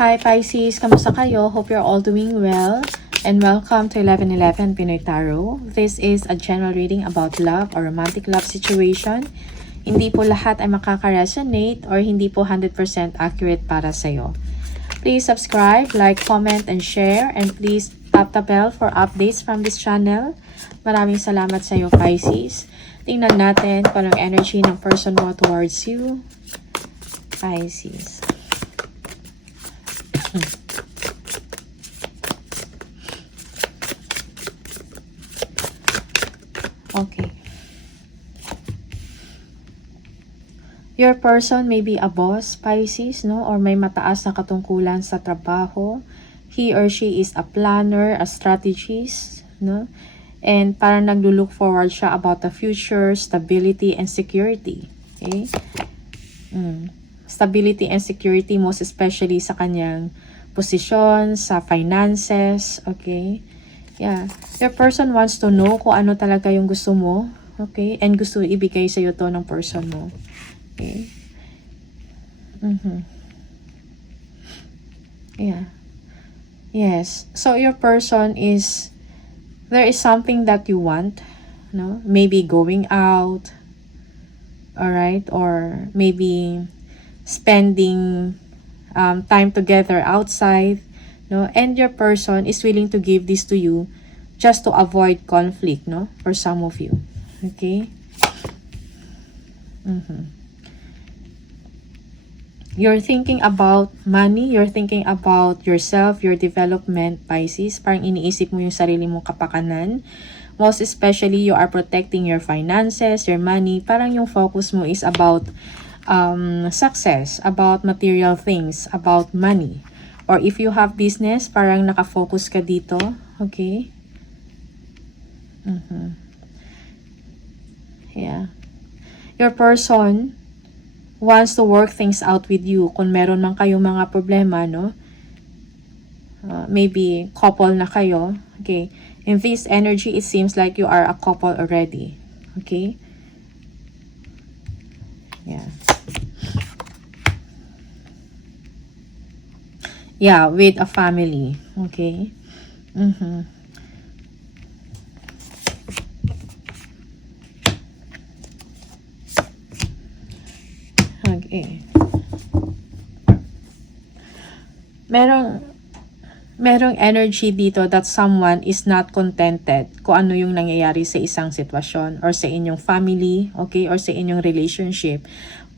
Hi Pisces, kamusta kayo? Hope you're all doing well. And welcome to 1111 Pinoy Tarot. This is a general reading about love or romantic love situation. Hindi po lahat ay makaka-resonate or hindi po 100% accurate para sa'yo. Please subscribe, like, comment, and share. And please tap the bell for updates from this channel. Maraming salamat sa iyo, Pisces. Tingnan natin kung anong energy ng person mo towards you. Pisces. Okay. Your person may be a boss, Pisces, no? Or may mataas na katungkulan sa trabaho. He or she is a planner, a strategist, no? And parang naglo-look forward siya about the future, stability, and security. Okay? Stability and security, most especially sa kanyang posisyon, sa finances, okay? Yeah. Your person wants to know kung ano talaga yung gusto mo, okay? And gusto ibigay sa iyo to ng person mo. Okay? Yeah. Yes. So your person is, there is something that you want, no? Maybe going out, alright? Or maybe spending time together outside, no? And your person is willing to give this to you just to avoid conflict, no? For some of you, okay? You're thinking about money, you're thinking about yourself, your development, Pisces. Parang iniisip mo yung sarili mong kapakanan. Most especially, you are protecting your finances, your money. Parang yung focus mo is about success, about material things, about money. Or if you have business, parang nakafocus ka dito. Okay? Yeah. Your person wants to work things out with you. Kung meron man kayong mga problema, no? Maybe couple na kayo. Okay? In this energy, it seems like you are a couple already. Okay? Yeah. Yeah, with a family. Okay? Okay. Merong energy dito that someone is not contented kung ano yung nangyayari sa isang sitwasyon or sa inyong family, okay, or sa inyong relationship.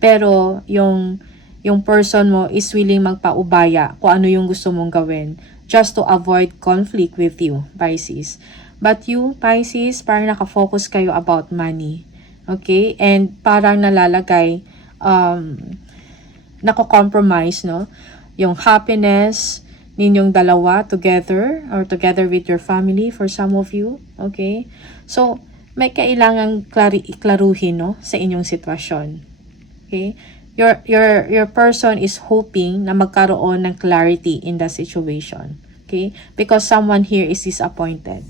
Pero yung person mo is willing magpaubaya kung ano yung gusto mong gawin just to avoid conflict with you, Pisces. But you, Pisces, parang nakafocus kayo about money, okay? And parang nalalagay, nako-compromise, no? Yung happiness ninyong dalawa together or together with your family for some of you, okay? So, may kailangang klaruhin, no, sa inyong sitwasyon. Okay? Your person is hoping na magkaroon ng clarity in the situation. Okay? Because someone here is disappointed.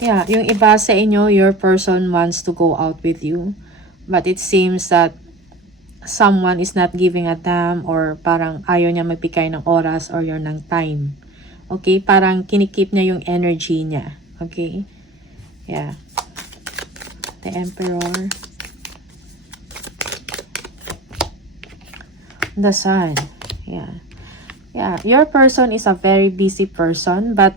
Yeah, yung iba sa inyo, your person wants to go out with you. But it seems that someone is not giving a damn or parang ayaw niya magbigay ng oras or your ng time. Okay? Parang kinikip niya yung energy niya. Okay? Yeah. The Emperor. The Sun. Yeah. Yeah. Your person is a very busy person, but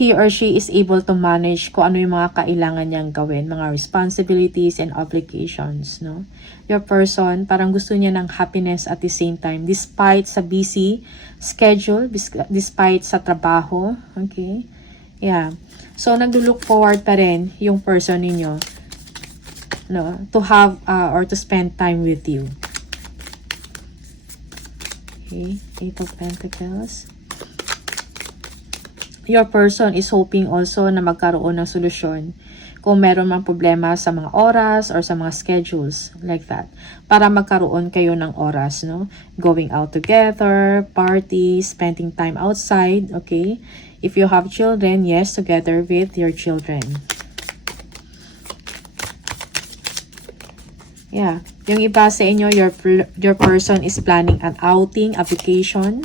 he or she is able to manage kung ano yung mga kailangan niyang gawin, mga responsibilities and obligations, no? Your person, parang gusto niya ng happiness at the same time, despite sa busy schedule, despite sa trabaho, okay? Yeah. So, nag-look forward pa rin yung person ninyo, no? To have or to spend time with you. Okay? Eight of Pentacles. your person is hoping also na magkaroon ng solusyon kung meron mang problema sa mga oras or sa mga schedules, like that. Para magkaroon kayo ng oras, no? Going out together, parties, spending time outside, okay? If you have children, yes, together with your children. Yeah. Yung iba sa inyo, your person is planning an outing, a vacation.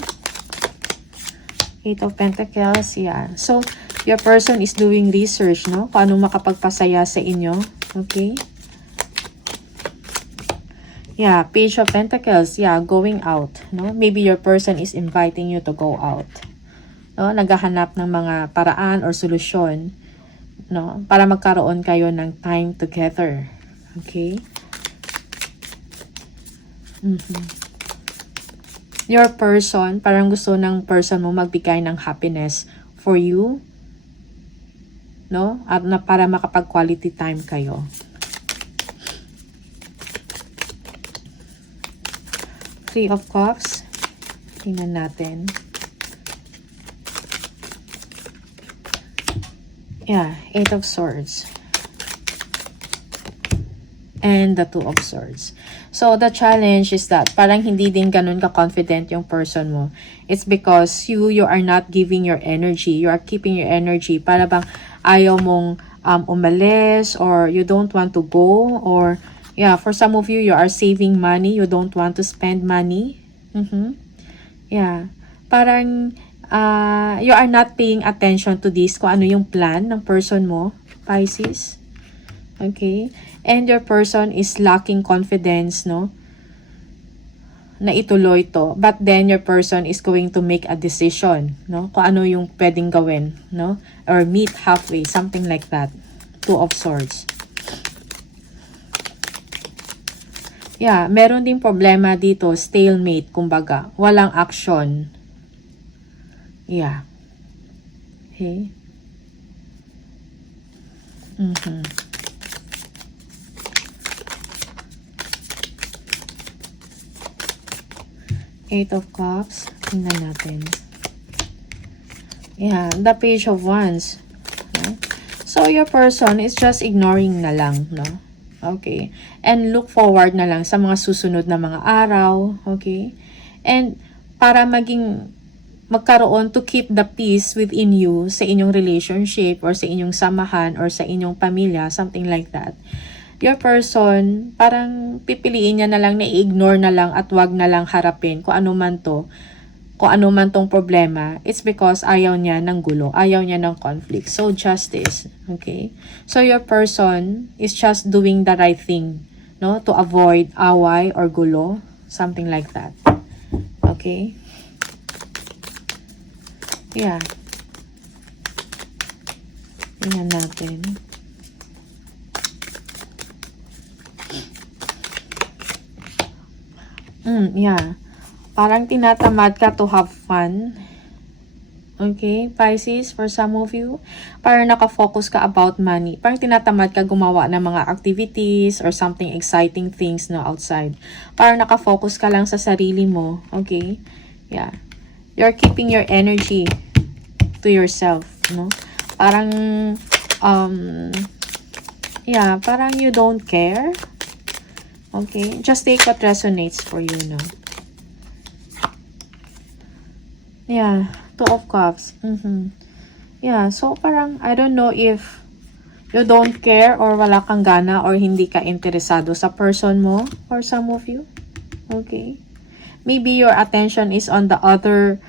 Eight of Pentacles, yeah. So, your person is doing research, no? Kung anong makapagpasaya sa inyo. Okay? Yeah, Page of Pentacles, yeah, going out, no? Maybe your person is inviting you to go out. No? Naghahanap ng mga paraan or solusyon, no? Para magkaroon kayo ng time together. Okay? Your person, parang gusto ng person mo magbigay ng happiness for you, no? At na para makapag quality time kayo. Three of Cups. Tingnan natin. Yeah, Eight of Swords. And the Two of Swords. So, the challenge is that parang hindi din ganun ka-confident yung person mo. It's because you are not giving your energy. You are keeping your energy. Para bang ayaw mong umalis or you don't want to go or yeah, for some of you, you are saving money. You don't want to spend money. Yeah. Parang you are not paying attention to this kung ano yung plan ng person mo, Pisces. Okay? And your person is lacking confidence, no? Na ituloy to. But then your person is going to make a decision, no? Kung ano yung pwedeng gawin, no? Or meet halfway, something like that. Two of Swords. Yeah, meron ding problema dito, stalemate, kumbaga. Walang action. Yeah. Okay. Eight of Cups. Tingnan natin. Yeah, the Page of Wands. Yeah. So, your person is just ignoring na lang, no? Okay. And look forward na lang sa mga susunod na mga araw. Okay. And para magkaroon to keep the peace within you sa inyong relationship or sa inyong samahan or sa inyong pamilya, something like that. Your person, parang pipiliin niya na lang na i-ignore na lang at wag na lang harapin kung ano man tong problema. It's because ayaw niya ng gulo, ayaw niya ng conflict. So, justice. Okay? So, your person is just doing the right thing, no? To avoid away or gulo. Something like that. Okay? Yeah. Tingnan natin. Yeah. Parang tinatamad ka to have fun. Okay, Pisces, for some of you, parang nakafocus ka about money. Parang tinatamad ka gumawa ng mga activities or something exciting things no outside. Parang nakafocus ka lang sa sarili mo. Okay? Yeah. You're keeping your energy to yourself, no? Parang yeah, parang you don't care. Okay? Just take what resonates for you, no? Yeah, Two of Cups. Yeah, so parang, I don't know if you don't care or wala kang gana or hindi ka interesado sa person mo for some of you. Okay? Maybe your attention is on the other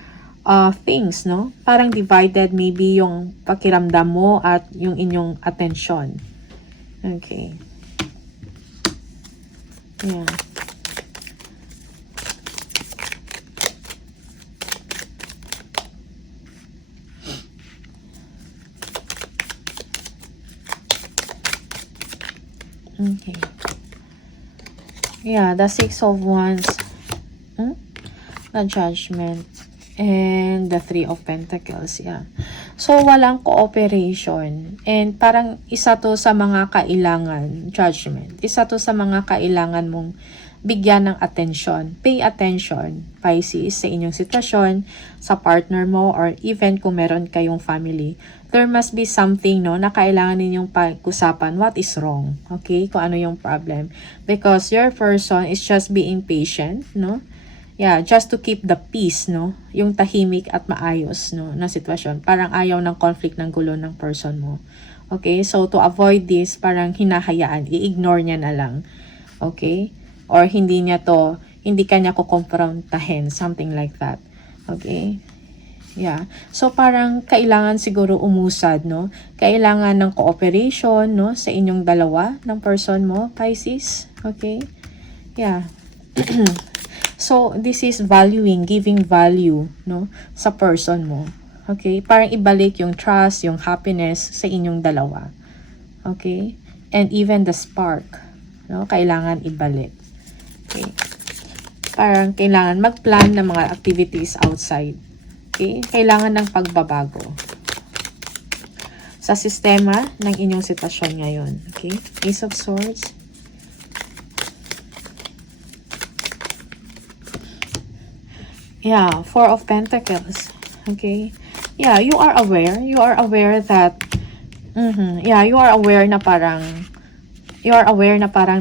things, no? Parang divided maybe yung pakiramdam mo at yung inyong attention. Okay. Yeah. Okay. Yeah, the Six of Wands. The Judgment. And the Three of Pentacles. Yeah. So, walang cooperation. And parang isa to sa mga kailangan. Judgment. Isa to sa mga kailangan mong bigyan ng atensyon. Pay attention, Pisces, sa inyong sitwasyon, sa partner mo, or even kung meron kayong family. There must be something, no, na kailangan ninyong pag-usapan. What is wrong? Okay? Kung ano yung problem. Because your person is just being patient, no? Yeah, just to keep the peace, no? Yung tahimik at maayos, no, na sitwasyon. Parang ayaw ng conflict, ng gulo ng person mo. Okay? So, to avoid this, parang hinahayaan. I-ignore niya na lang. Okay? Or hindi kanya kukomprontahin. Something like that. Okay? Yeah. So, parang kailangan siguro umusad, no? Kailangan ng cooperation, no? Sa inyong dalawa, ng person mo, Pisces. Okay? Yeah. So, this is valuing, giving value, no? Sa person mo. Okay? Parang ibalik yung trust, yung happiness sa inyong dalawa. Okay? And even the spark, no? Kailangan ibalik. Okay? Parang kailangan mag-plan ng mga activities outside. Okay? Kailangan ng pagbabago sa sistema ng inyong sitwasyon ngayon. Okay? Ace of Swords. Yeah, Four of Pentacles. Okay? Yeah, you are aware. You are aware that yeah, you are aware na parang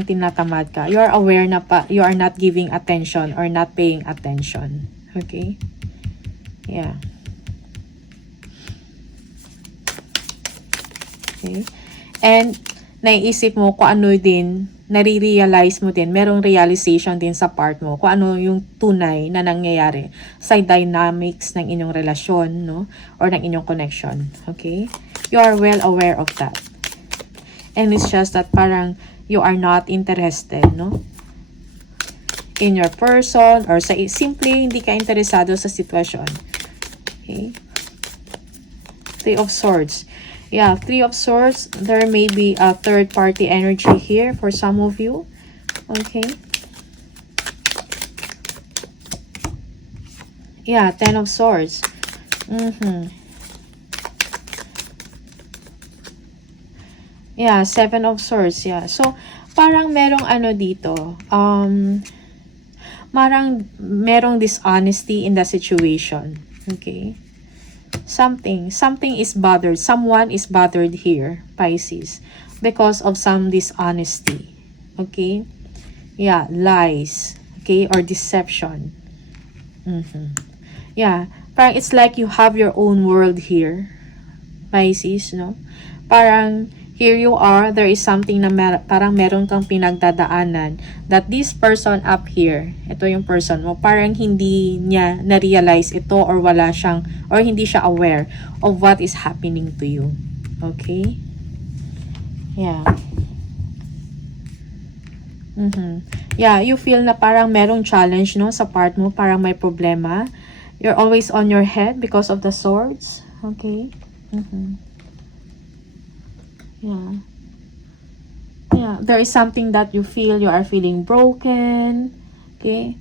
tinatamad ka. You are aware na you are not giving attention or not paying attention. Okay? Yeah. Okay? And naiisip mo kung ano din, nare-realize mo din, merong realization din sa part mo kung ano yung tunay na nangyayari sa dynamics ng inyong relasyon, no? Or ng inyong connection. Okay? You are well aware of that. And it's just that parang you are not interested, no? In your person or simply hindi ka interesado sa sitwasyon. Okay? Three of Swords. Yeah, Three of Swords. There may be a third-party energy here for some of you. Okay. Yeah, Ten of Swords. Yeah, Seven of Swords. Yeah. So, parang merong ano dito. Parang merong dishonesty in the situation. Okay. Something is bothered. Someone is bothered here, Pisces, because of some dishonesty. Okay? Yeah, lies. Okay? Or deception. Yeah. Parang it's like you have your own world here, Pisces, no? Parang here you are, there is something na parang meron kang pinagdadaanan that this person up here, ito yung person mo, parang hindi niya na-realize ito or wala siyang, or hindi siya aware of what is happening to you. Okay? Yeah. Yeah, you feel na parang merong challenge, no, sa part mo, parang may problema. You're always on your head because of the swords. Okay? Yeah. Yeah, there is something that you are feeling broken. Okay?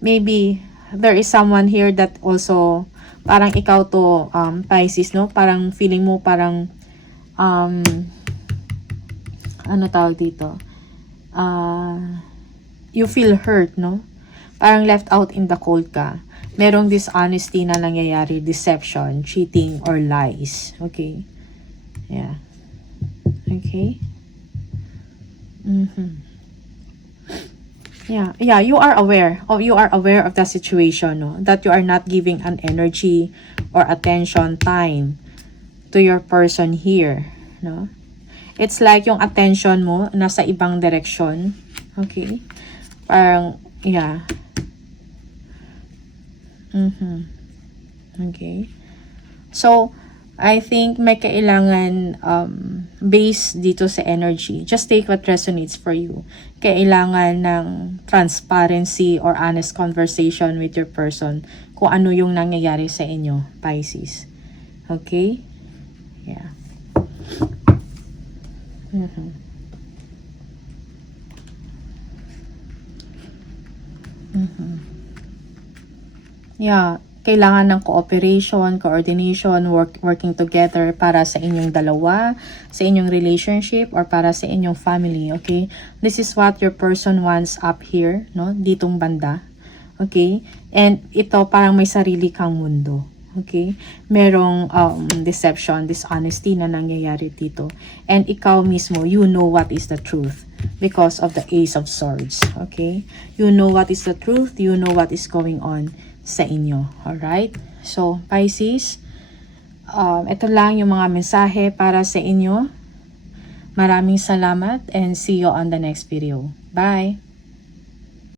Maybe there is someone here that also parang ikaw to, Pisces, no? Parang feeling mo parang ano tawag dito? You feel hurt, no? Parang left out in the cold ka. Merong dishonesty na nangyayari, deception, cheating, or lies. Okay? Yeah. Okay. Yeah. Yeah, you are aware of the situation, no? That you are not giving an energy or attention, time to your person here, no? It's like yung attention mo nasa ibang direction. Okay? Parang, yeah. Okay. So, I think may kailangan base dito sa energy. Just take what resonates for you. Kailangan ng transparency or honest conversation with your person kung ano yung nangyayari sa inyo, Pisces. Okay? Yeah. Yeah. kailangan ng cooperation, coordination, working together para sa inyong dalawa, sa inyong relationship, or para sa inyong family, okay? This is what your person wants up here, no? Ditong banda, okay? And ito, parang may sarili kang mundo. Okay? Merong deception, dishonesty na nangyayari dito. And ikaw mismo, you know what is the truth because of the Ace of Swords. Okay? You know what is the truth. You know what is going on sa inyo. Alright? So, Pisces, ito lang yung mga mensahe para sa inyo. Maraming salamat and see you on the next video. Bye!